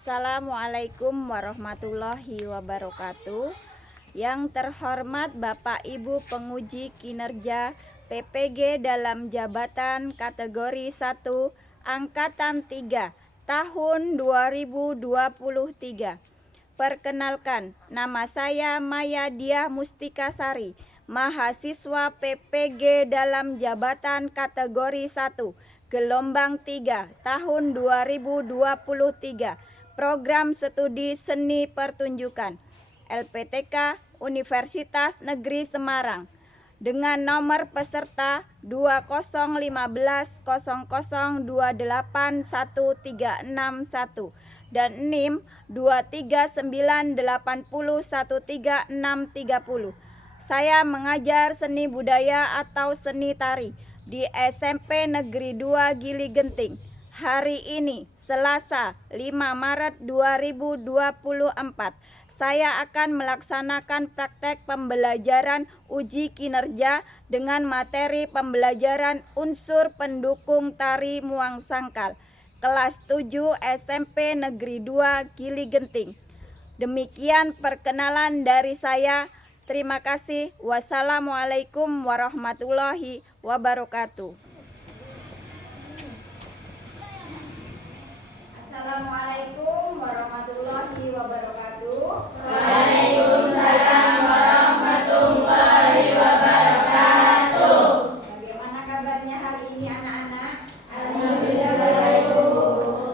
Assalamualaikum warahmatullahi wabarakatuh. Yang terhormat Bapak Ibu penguji kinerja PPG dalam jabatan kategori 1 Angkatan 3 tahun 2023. Perkenalkan, nama saya Maya Diah Mustikasari, mahasiswa PPG dalam jabatan kategori 1 gelombang 3 tahun 2023, program studi seni pertunjukan LPTK Universitas Negeri Semarang, dengan nomor peserta 201500281361 dan NIM 239801360. Saya mengajar seni budaya atau seni tari di SMP Negeri 2 Gili Genting. Hari ini Selasa 5 Maret 2024, saya akan melaksanakan praktek pembelajaran uji kinerja dengan materi pembelajaran unsur pendukung tari Muang Sangkal, kelas 7 SMP Negeri 2 Gili Genting. Demikian perkenalan dari saya. Terima kasih. Wassalamualaikum warahmatullahi wabarakatuh. Assalamualaikum warahmatullahi wabarakatuh. Waalaikumsalam warahmatullahi wabarakatuh. Bagaimana kabarnya hari ini anak-anak? Alhamdulillah baik, Bu.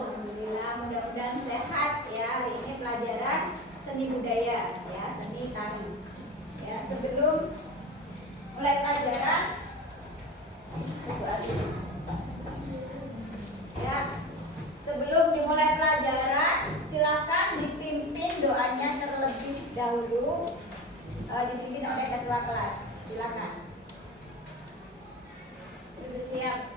Alhamdulillah, mudah-mudahan sehat ya. Hari ini pelajaran seni budaya ya, seni tari. Ya, sebelum mulai pelajaran, ya, sebelum dimulai pelajaran, silakan dipimpin doanya terlebih dahulu, dipimpin oleh ketua kelas. Silakan. Sudah siap.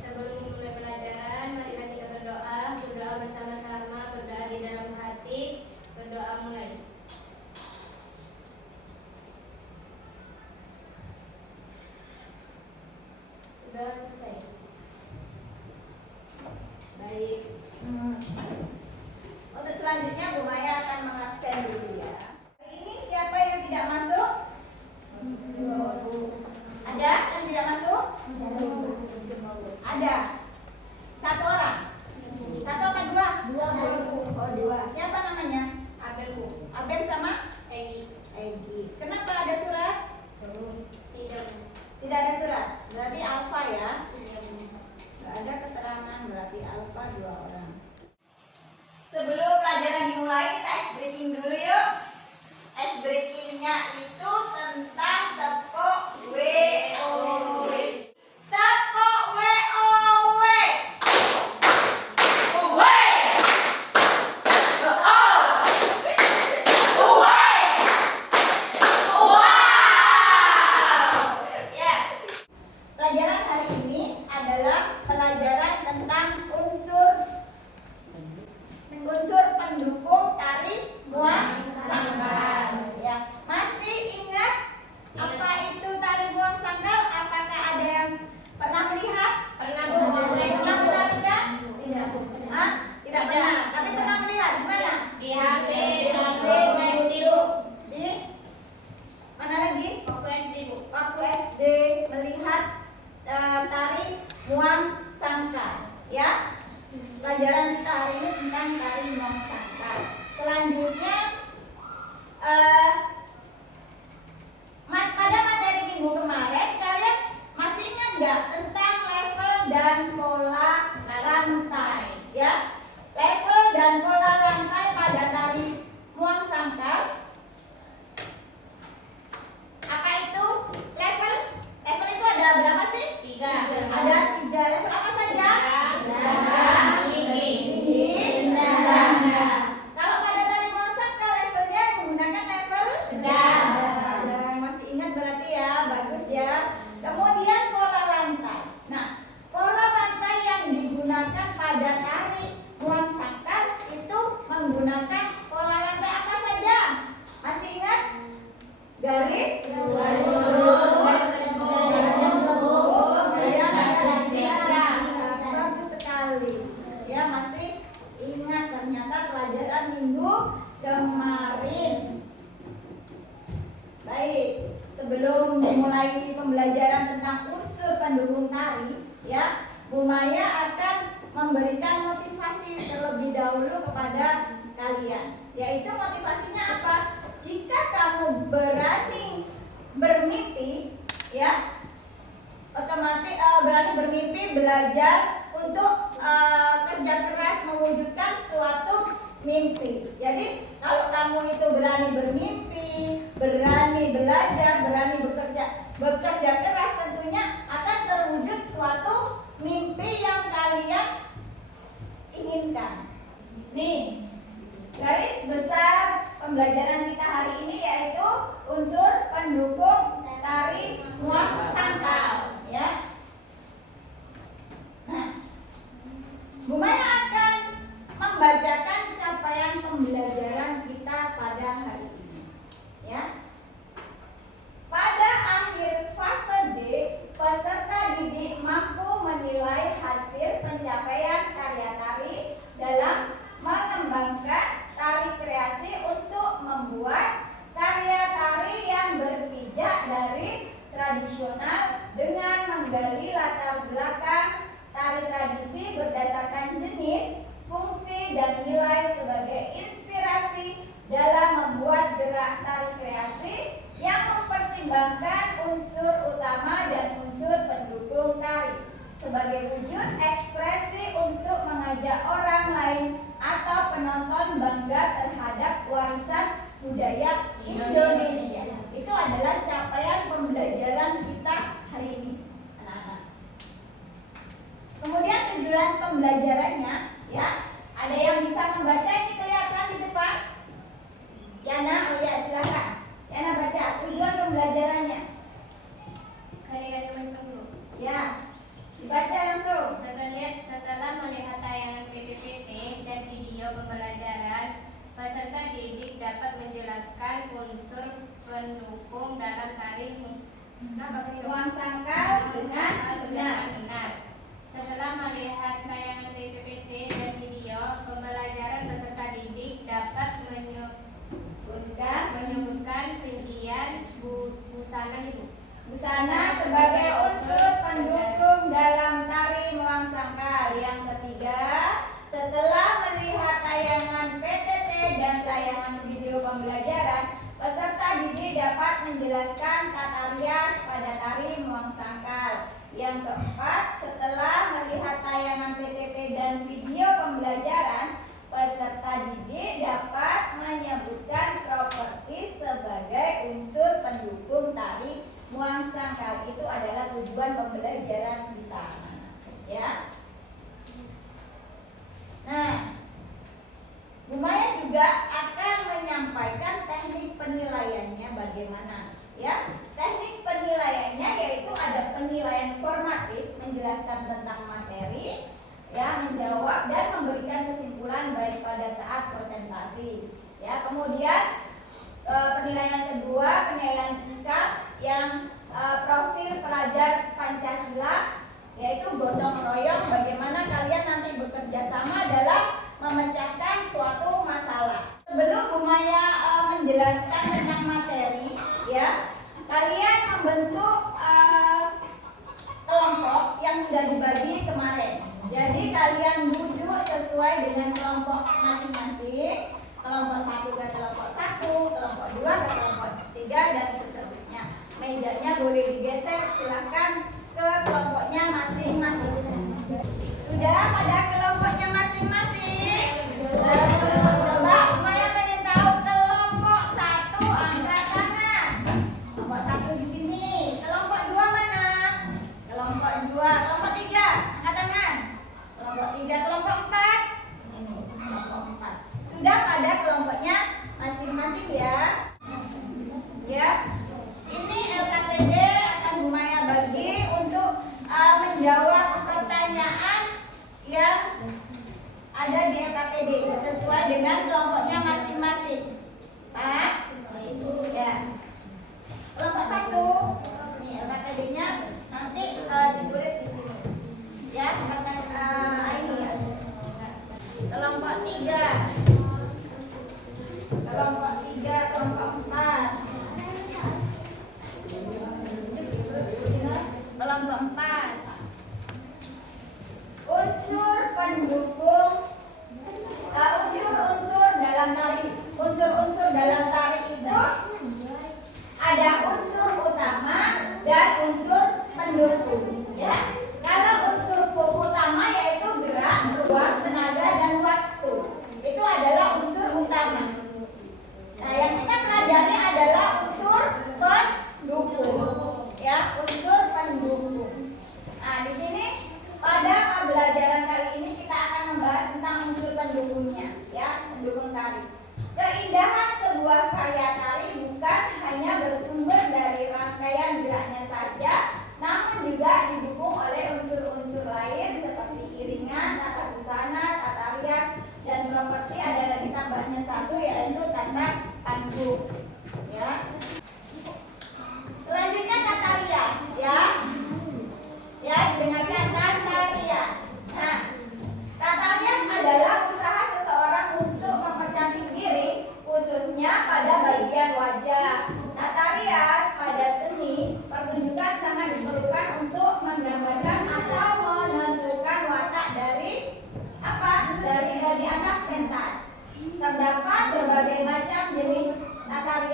Sebelum memulai pelajaran, mari kita berdoa bersama-sama, berdoa di dalam hati, berdoa mulai. Sudah selesai. Baik. Untuk selanjutnya Bu Maya akan mengabsen dulu ya. Hari ini siapa yang tidak masuk? Ada yang tidak masuk? Ada. Satu orang. Satu apa dua? Dua. Oh, dua. Siapa namanya? Abel, Bu. Abel sama Egi. Egi. Kenapa ada surat? Tidak. Tidak ada surat. Berarti alfa ya. Iya, Bu. Nggak ada keterangan, berarti alfa dua orang. Sebelum pelajaran dimulai, kita ice breaking dulu yuk. Ice breakingnya itu tentang tepuk WOW. Tepuk WOW. Ya. Pelajaran hari ini adalah pelajaran tentang unsur pendukung tari Muang Sangkal. Ya, masih ingat apa itu tari Muang Sangkal? Apakah ada yang pernah melihat? Pernah, Bu. Pernah menarikan? Tidak. Hah? Tidak pernah. Tapi pernah melihat di mana? Di HP, di YouTube. Di mana lagi? Waktu SD, Bu. Waktu SD melihat tari Muang Sangkal. Ya. Pelajaran kita hari ini tentang tari Muang Sangkal. Selanjutnya pada materi minggu kemarin kalian masih ingat nggak tentang level dan pola lantai? Ya, level dan pola lantai pada tari Muang Sangkal. Apa itu level? Level itu ada berapa sih? 3. Ada 3 level. Apa saja? Tinggi, rendah. Kalau pada tari Muang Sangkal levelnya menggunakan level sedang. Masih ingat berarti ya, bagus ya. Kemudian pola lantai. Nah, pola lantai yang digunakan pada tari Muang Sangkal itu menggunakan pola lantai apa saja? Masih ingat? Garis lurus, kemudian ada zigzag. Bagus sekali. Ya, masih ingat ternyata sebelum memulai pembelajaran tentang unsur pendukung tari, ya, Bu Maya akan memberikan motivasi terlebih dahulu kepada kalian. Yaitu motivasinya apa? Jika kamu berani bermimpi, ya, otomatis berani bermimpi, belajar untuk kerja keras mewujudkan suatu mimpi. Jadi kalau kamu itu berani bermimpi, berani belajar, berani bekerja keras, tentunya akan terwujud suatu mimpi yang kalian inginkan. Nih, garis besar pembelajaran kita hari ini yaitu unsur pendukung tari muang sangkal, ya. Nah, Bu Maya akan membacakan capaian pembelajaran kita pada hari ini, ya. Pada akhir fase D, peserta didik mampu menilai hasil pencapaian karya tari dalam mengembangkan tari kreasi untuk membuat karya tari yang berpijak dari tradisional dengan menggali latar belakang tari tradisi berdasarkan jenis, fungsi, dan nilai sebagai inspirasi dalam membuat gerak tari kreasi yang mempertimbangkan unsur utama dan unsur pendukung tari sebagai wujud ekspresi untuk mengajak orang lain atau penonton bangga terhadap warisan budaya Indonesia. Itu adalah capaian pembelajaran kita hari ini, anak-anak. Kemudian tujuan pembelajarannya, ya, ada yang bisa membaca? Ini kelihatan di depan. Yana, oh ya, silakan. Yana baca tujuan pembelajarannya. Karya dulu. Ya, dibaca langsung. Setelah melihat tayangan PPT dan video pembelajaran, peserta didik dapat menjelaskan unsur pendukung dalam tari muang sangkal dengan benar. Setelah melihat tayangan PPT dan video pembelajaran, peserta didik dapat menyebutkan rincian busana sebagai unsur pendukung dalam tari muang sangkal. Yang ketiga, setelah melihat tayangan PTT dan tayangan video pembelajaran, peserta didik dapat menjelaskan tata rias pada tari muang sangkal. Yang keempat, setelah melihat tayangan PTT dan video pembelajaran, peserta didik dapat menyebutkan properti sebagai unsur pendukung tari muang sangkal. Itu adalah tujuan pembelajaran kita, ya. Nah, Bu Maya juga akan menyampaikan teknik penilaiannya bagaimana, ya. Teknik penilaiannya yaitu ada penilaian formatif, menjelaskan tentang materi, ya, menjawab dan memberikan kesimpulan baik pada saat presentasi, ya. Kemudian penilaian kedua, penilaian sikap yang profil pelajar Pancasila, yaitu gotong royong, bagaimana kalian nanti bekerja sama dalam memecahkan suatu masalah. Sebelum Bu Maya menjelaskan tentang materi, ya, kalian membentuk kelompok yang sudah dibagi kemarin. Jadi kalian duduk sesuai dengan kelompok masing-masing. Kelompok 1 ke kelompok 1, kelompok 2 ke kelompok 3, dan seterusnya. Mejanya boleh digeser, silakan ke kelompoknya masing-masing. Sudah pada kelompoknya masing-masing? Coba Maya pengen tahu kelompok 1 angkat tangan. Kelompok 1 di sini. Kelompok 2 mana? Kelompok 2. Kelompok 3 angkat tangan. Kelompok 3. Kelompok 4. Ini kelompok 4. Sudah pada kelompoknya masing-masing, ya. Ya. Ini LKTD akan Bu Maya bagi untuk menjawab pertanyaan yang ada di LKTD sesuai dengan kelompoknya masing-masing. Pak? Ya. Kelompok 1. Ini LKTD-nya nanti ditulis di sini. Ya, ini ya. Kelompok 3. Kelompok 3, kelompok 4.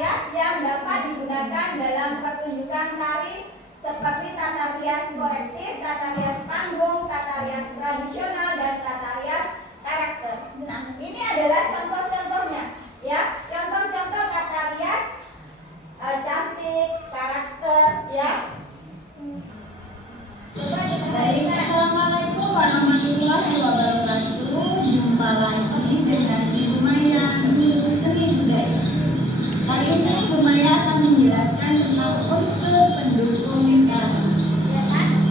rias yang dapat digunakan dalam pertunjukan tari seperti tata rias kolektif, tata rias panggung, tata rias tradisional, dan tata rias karakter. Nah, ini adalah contoh-contohnya, ya. Contoh-contoh tata rias cantik, karakter, ya. Baik, assalamualaikum warahmatullahi wabarakatuh. Jumpa lagi dengan Ibu Maya di Seni Budaya. Kali ini Ibu Maya akan menjelaskan tentang unsur pendukung tari.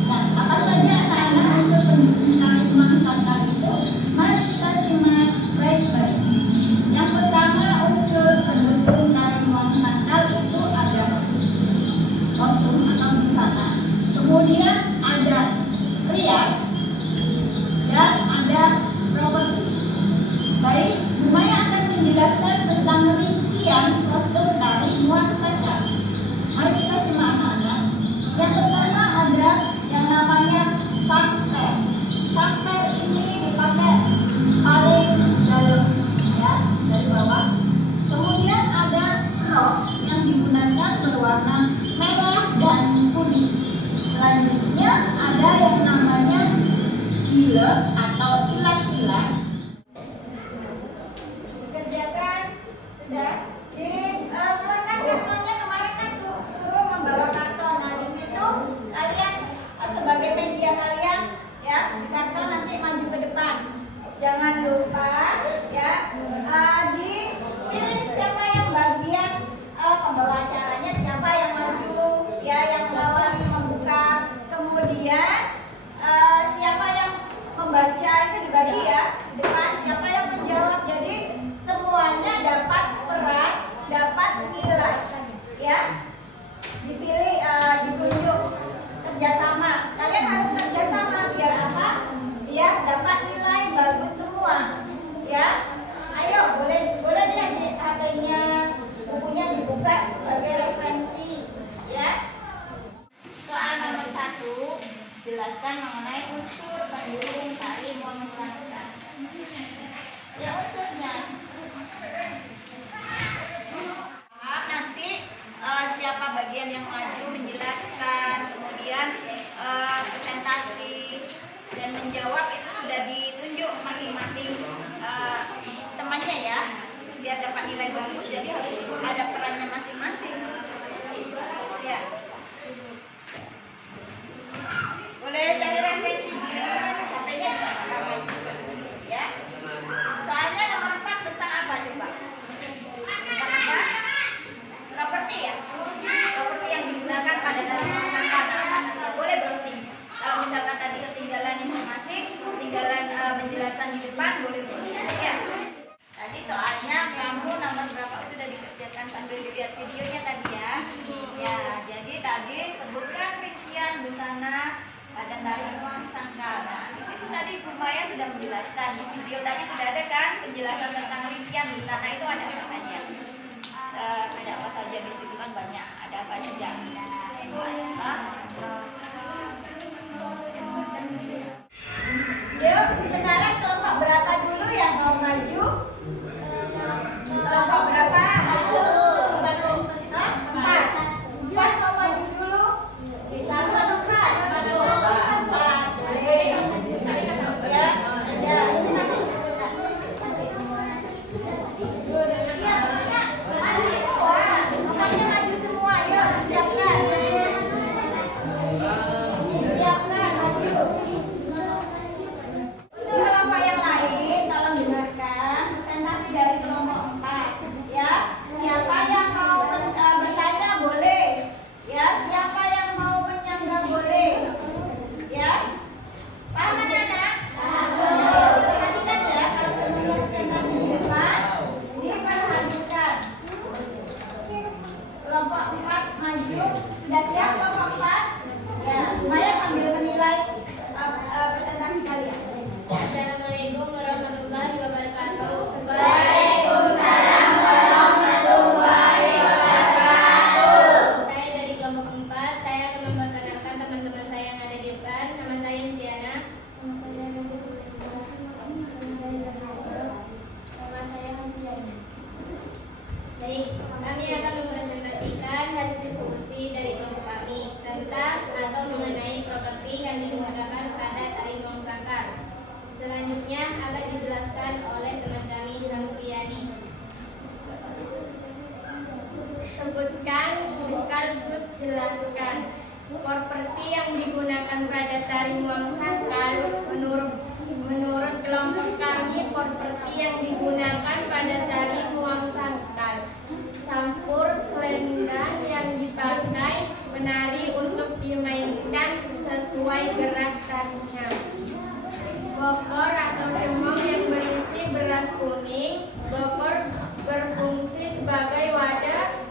Nah, apa saja anak-anak unsur pendukung tari Sangkal itu? Mari kita simak baik-baik. Yang pertama, unsur pendukung tari Sangkal itu ada kostum atau busana. Kemudian ada rias dan ada properti. Baik, Bu Maya akan menjelaskan tentang rincian kostum tari Sangkal. Mari kita simak anak-anak. Yang pertama ada yang namanya sangkar. Sangkar ini dipakai paling dalam, ya, dari bawah. Kemudian ada rok yang digunakan berwarna merah dan kuning. Selanjutnya ada yang namanya jile atau ilat-ilat. Kerjakan sudah keluarkan kartonnya. Kemarin kan suruh membawa karton. Nah, di situ kalian sebagai media kalian, ya, di karton nanti maju ke depan. Jangan lupa, ya, dipilih siapa yang bagian pembawa acaranya, siapa yang maju, ya, yang mengawali membuka. Kemudian siapa yang membaca itu dibagi, ya, di depan. Siapa yang menjawab. Jadi semuanya dapat peran, dapat nilai, ya. Dipilih, ditunjuk kerjasama. Kalian harus kerjasama biar apa? Biar dapat nilai bagus semua, ya. Ayo, boleh deh di HP-nya, bukunya dibuka sebagai referensi, ya. Soal nomor 1, jelaskan mengenai unsur pendukung tari Sangkal. Ya, unsurnya. Nanti siapa bagian yang maju menjelaskan, kemudian presentasi dan menjawab itu sudah ditunjuk masing-masing temannya, ya, biar dapat nilai bagus. Jadi harus ada perannya masing-masing, ya. Boleh cari referensi di HP-nya juga apa-apa, ya. Soalnya nomor 4 tentang apa coba? Tentang apa? Properti, ya. Properti yang digunakan pada tari Sangkal. Nanti boleh browsing. Kalau misalkan tadi ketinggalan informasi, ketinggalan penjelasan di depan, boleh browsing, ya. Tadi soalnya kamu nomor berapa sudah dikerjakan sambil dilihat videonya tadi, ya. Ya, jadi tadi sebutkan rincian busana pada tari Sangkal. Nah, di situ tadi Bu Maya sudah menjelaskan. Di video tadi sudah ada kan penjelasan tentang rincian busana itu ada apa saja. Ada apa saja di situ kan banyak. Ada apa saja? Yuk, sekarang kelompok berapa dulu yang mau maju? Kelompok berapa? 4 mau maju dulu. 1 atau 4? 4. Boleh. Ya, ya, ini nanti. Iya, pokoknya maju semua. Pokoknya maju semua. Yuk, siapkan. Siapkan, maju. Untuk kelompok yang lain, tolong dengarkan presentasi dari kelompok 4, ya. Siapa yang mau bertanya boleh, ya. Siapa yang mau menyangga boleh, ya. Paham anak-anak? Perhatikan, ya, kalau semuanya presentasi di depan, diperhatikan. Kelompok 4 maju. Sudah siap kelompok 4? Ya, Maya sambil menilai presentasi kalian. Assalamualaikum warahmatullahi wabarakatuh. Waalaikumsalam warahmatullahi wabarakatuh. Saya dari kelompok 4. Saya akan memperkenalkan teman-teman saya yang ada di depan. Nama saya Luciana. Nama saya Nama saya Hansiani. Baik, kami akan digunakan pada tari muang sangkal. Menurut kelompok kami, properti yang digunakan pada tari muang sangkal campur selendang yang dipakai menari untuk dimainkan sesuai gerakannya. Bokor atau cemong yang berisi beras kuning. Bokor berfungsi sebagai wadah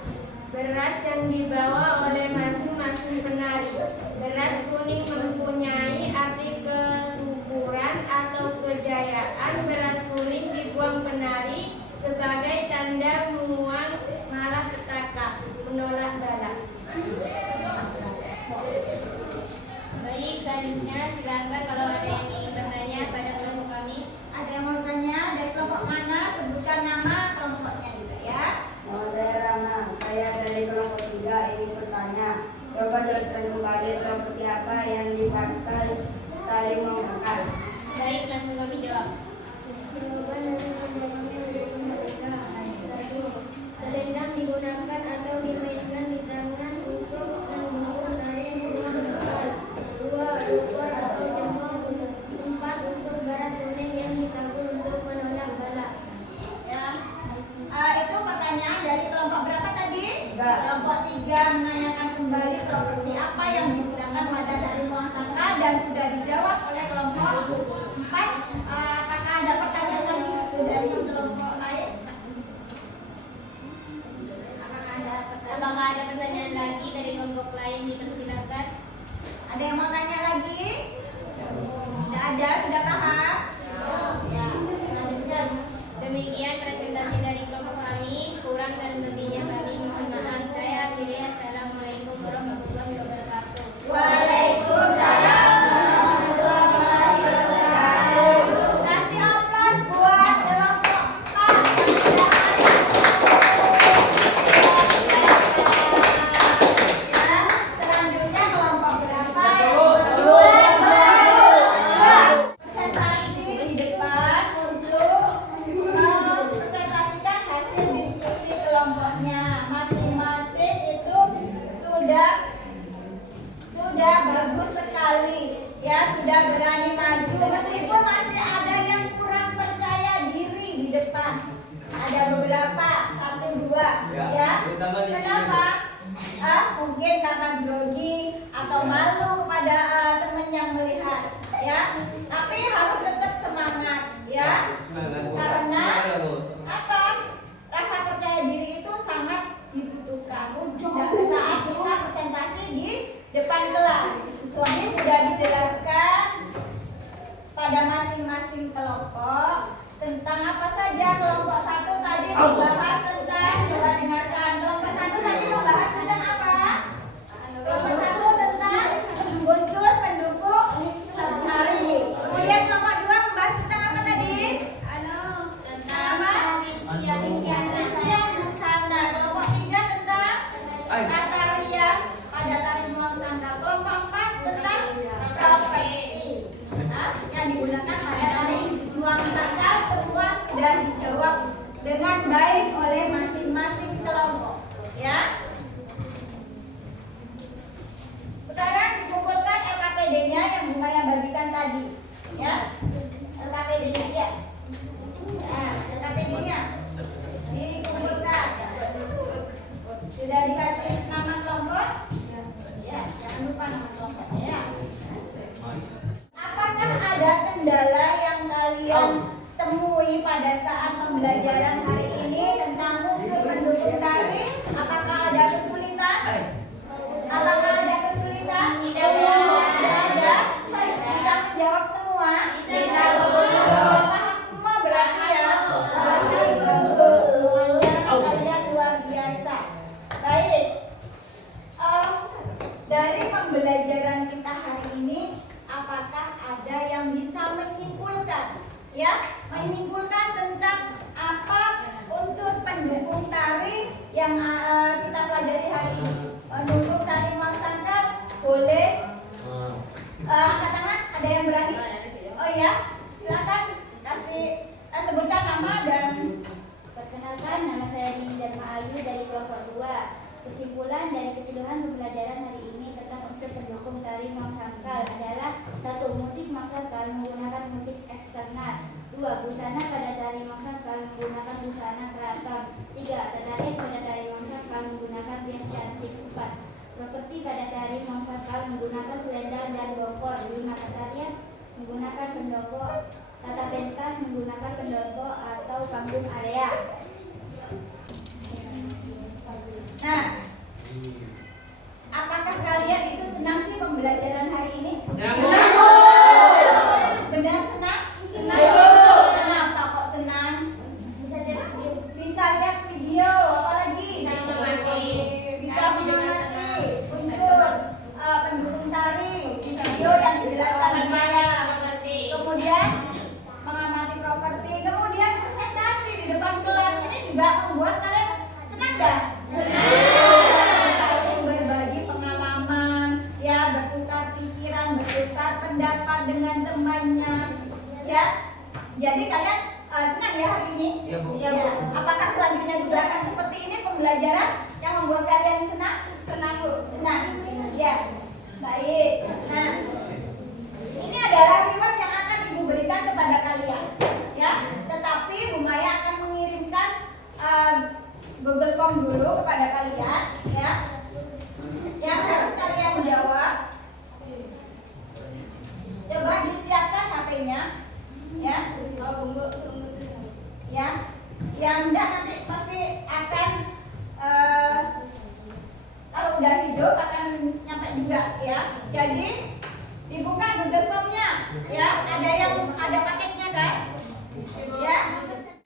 beras yang dibawa oleh masing-masing penari. Beras kuning mempunyai arti kesuburan atau kejayaan. Beras kuning dibuang penari sebagai tanda muang malapetaka, menolak bala. Baik, selanjutnya silakan kalau ada yang ingin bertanya pada kelompok kami. Ada yang mau bertanya dari kelompok mana? Sebutkan nama kelompoknya juga ya. Nama saya Rama, saya dari kelompok 3 ingin bertanya. Coba jelaskan kembali properti apa yang dipakai tari muang sangkal. Baik, langsung kami jawab. Jawaban dari mereka. Satu, selendang digunakan atau dimainkan di tangan untuk mendukung tari muang sangkal. Dua, bokor atau cemong. Empat, unsur beras kuning yang ditabur untuk menolak bala. Ya. Itu pertanyaan dari kelompok berapa tadi? 3. Kelompok 3 menanyakan kembali properti apa yang digunakan pada tari muang sangkal dan sudah dijawab oleh kelompok 4. Apakah ada pertanyaan lagi dari kelompok lain? Apakah ada pertanyaan lagi dari kelompok lain? Dipersilakan. Ada yang mau tanya lagi? Tidak ada, sudah paham? Ya. Selanjutnya. Demikian presentasi dari kelompok kami. Kurang dan lebihnya kami mohon maaf. Saya akhiri. Assalamualaikum warahmatullahi wabarakatuh. Waalaikumsalam warahmatullahi wabarakatuh. Kasih aplaus buat kelompok 4. Ya, selanjutnya kelompok berapa? Dua. Presentasi di depan untuk presentasikan hasil diskusi kelompoknya. Masing-masing itu sudah bagus sekali, ya, sudah berani maju meskipun masih ada yang kurang percaya diri di depan. Ada beberapa, 1, 2, ya. Kenapa? Mungkin karena grogi atau malu kepada teman yang melihat, ya. Tapi harus tetap semangat, ya. Karena apa? Rasa percaya diri itu sangat dibutuhkan saat kita presentasi di depan kelas. Soalnya sudah dijelaskan pada masing-masing kelompok tentang apa saja. Kelompok 1 tadi membahas tentang, coba dengarkan, kelompok 1 tadi membahas tentang apa? Kelompok 1 tentang unsur pendukung tari. Kemudian kelompok 2 membahas tentang apa tadi? Tentang apa? Rincian busana. Kelompok 3 tentang tata rias pada tari muang sangkal. Kelompok 4 tentang properti yang digunakan pada tari muang sangkal. Semua sudah dijawab dengan baik oleh masing-masing kelompok, ya. Sekarang dikumpulkan LKPD-nya yang Bu Maya bagikan tadi, ya. LKPD-nya ya. Nah, LKPD-nya dikumpulkan. Sudah dikasih nama kelompok? Ya, jangan lupa nama kelompoknya, ya. Apakah ada kendala yang kalian temui pada saat pembelajaran hari ini tentang unsur pendukung tari? Apakah ada kesulitan? Apakah ada kesulitan? Tidak ada. Bisa menjawab semua? Bisa. Paham semua berarti ya? Baik, bagus. Semuanya kalian luar biasa. Baik. Dari pembelajaran kita hari ini, apakah ada yang bisa menyimpulkan? Ya, menyimpulkan tentang apa unsur pendukung tari yang kita pelajari hari ini. Pendukung tari muang sangkal boleh angkat tangan. Ada yang berani? Oh ya, silakan kasih sebutkan nama dan. Perkenalkan, nama saya Dinda Ayu dari kelompok 2. Kesimpulan dari keseluruhan pembelajaran hari ini tentang unsur pendukung tari Muang Sangkal adalah: 1. Musik Muang Sangkal menggunakan musik eksternal. 2. Busana pada tari Muang Sangkal menggunakan busana keraton. 3. Tetarik pada tari Muang Sangkal menggunakan rias cantik. 4. Properti pada tari Muang Sangkal menggunakan selendang dan bokor. 5. Tata rias menggunakan pendopo. Tata pentas menggunakan pendopo atau panggung area. Nah, apakah kalian itu senang sih pembelajaran hari ini? Senang. Benar senang? Senang. Kenapa kok senang? Bisa lihat video, apalagi? Bisa mengamati unsur pendukung tari di video yang dijelaskan Maya. Kemudian mengamati properti, kemudian presentasi di depan kelas ini juga membuat kalian senang nggak? Saling berbagi pengalaman, ya, bertukar pikiran, bertukar pendapat dengan temannya, ya. Jadi kalian senang ya hari ini? Iya, Bu. Ya. Apakah selanjutnya juga akan seperti ini pembelajaran yang membuat kalian senang? Senang, Bu. Senang, ya. Baik. Nah, ini adalah reward yang akan Ibu berikan kepada kalian, ya. Tetapi Bu Maya akan mengirimkan Google Form dulu kepada kalian, ya. Yang harus kalian jawab. Coba disiapkan HP-nya, ya. Ya. Yang enggak nanti pasti akan kalau udah hidup akan nyampe juga, ya. Jadi dibuka Google Form-nya, ya. Ada paketnya kan? Ya.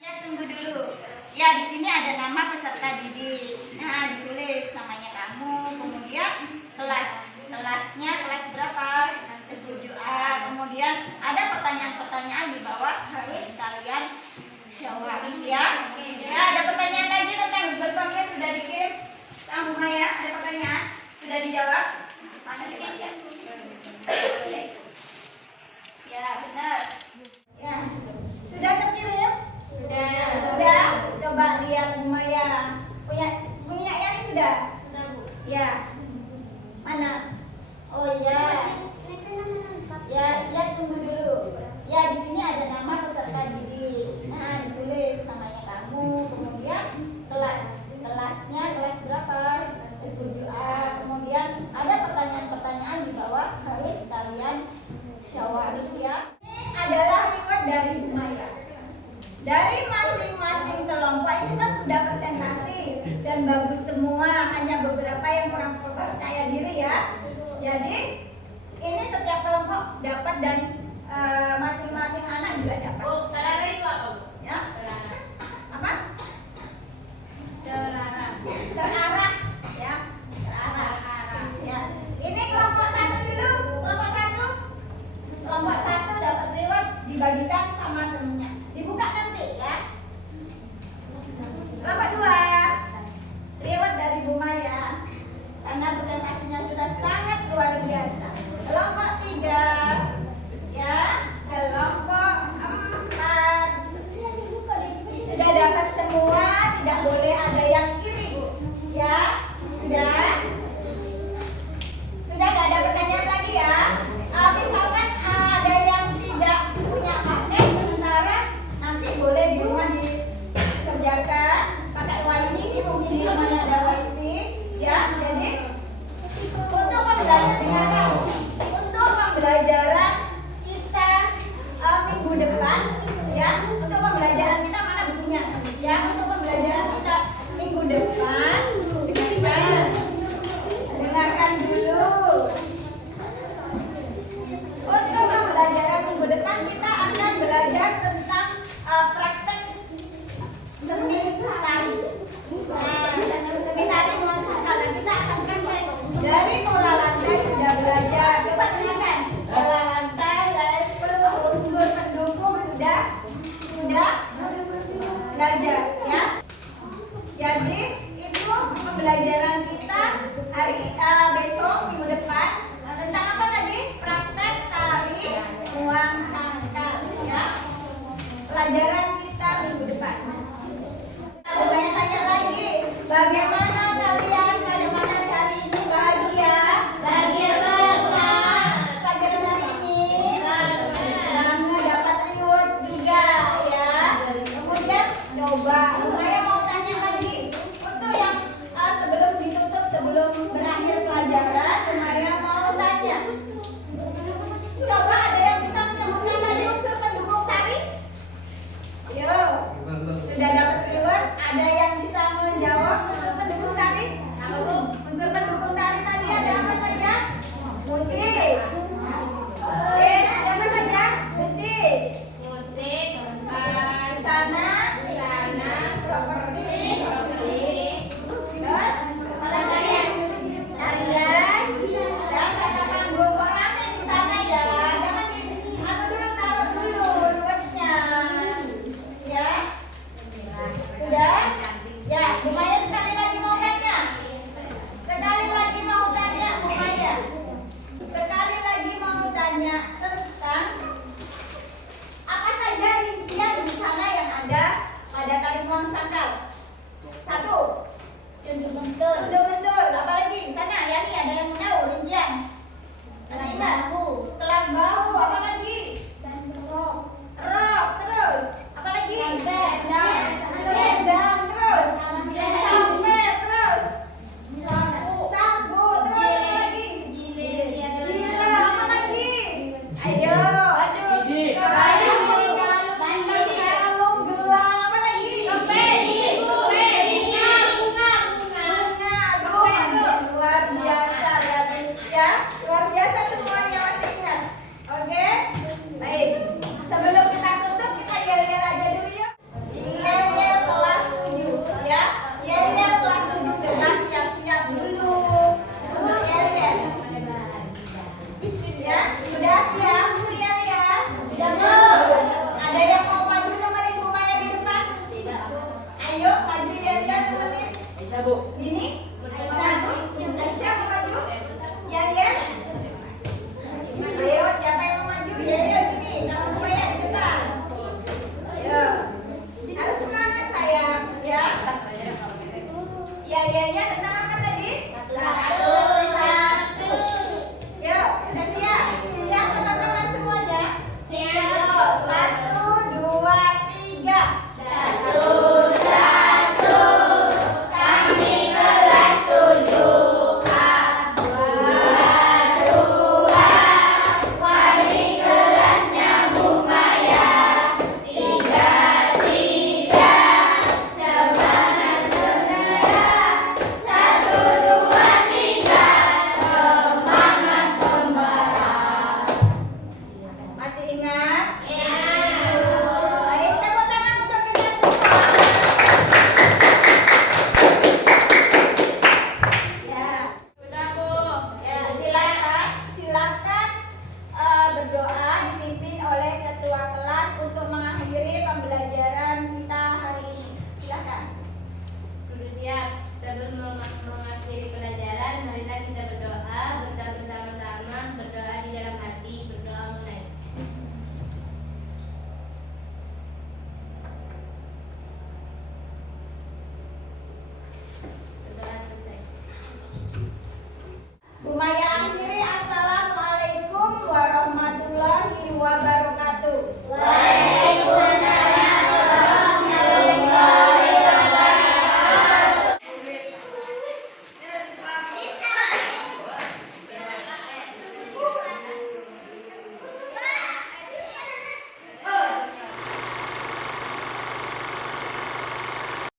Ya, tunggu dulu. Ya, di sini ada nama peserta didik. Nah, ditulis namanya kamu, kemudian kelasnya kelas berapa? 7A. Kemudian ada pertanyaan-pertanyaan di bawah harus kalian jawab, ya. Ya, ada pertanyaan lagi tentang Google Form-nya sudah dikirim sama Bu Maya. Ada pertanyaan? Sudah dijawab? Mana dilihat? Ya, benar. Ya. Sudah terkirim? Sudah. Coba lihat Bu Maya. Punya Yani sudah? Ya. Mana? Oh iya. Ya, tunggu dulu. Ya, di sini ada nama peserta didik. Nah, ditulis namanya kamu, kemudian kelasnya kelas berapa? 7A. Kemudian ada pertanyaan-pertanyaan di bawah harus kalian jawab, ya. Ini adalah reward dari Bu Maya. Dari masing-masing kelompok itu kan sudah presentasi dan bagus semua, hanya beberapa yang kurang percaya diri, ya. Jadi ini setiap kelompok dapat dan masing-masing anak juga dapat. Ya. Apa? Terarah, ya. Terarah. Ya. Ini kelompok 1 dulu. Kelompok 1. Kelompok 1 dapat reward dibagikan sama temennya. Dibuka nanti, ya. Kelompok 2. Reward dari Bu Maya. Karena presentasinya sudah sangat luar biasa. Kelompok 3. Ya. Kelompok 4. Sudah dapat semua, tidak boleh ada yang iri. Ya. Sudah gak ada pertanyaan lagi, ya. Misalkan ada yang tidak punya paket sementara, nanti boleh di rumah dikerjakan pakai wifi, mungkin di rumahnya ada wifi, ya. Jadi untuk pembelajaran kita minggu depan, ya. Untuk pembelajaran kita mana bukunya, ya. Untuk pembelajaran kita minggu depan, dengarkan dulu. Untuk pembelajaran minggu depan kita akan belajar tentang praktek seni tari. Seni tari Muang Sangkal. Kita akan praktek dari pola lantai sudah belajar. Coba dengarkan. Pola lantai, level, unsur pendukung sudah belajar, ya. Jadi itu pembelajaran kita hari besok minggu depan tentang apa tadi? Praktek tari Muang Sangkal, ya. Pelajaran kita minggu depan. Banyak tanya lagi, bagaimana kalian pada malam hari ini bahagia? wabarakatuh.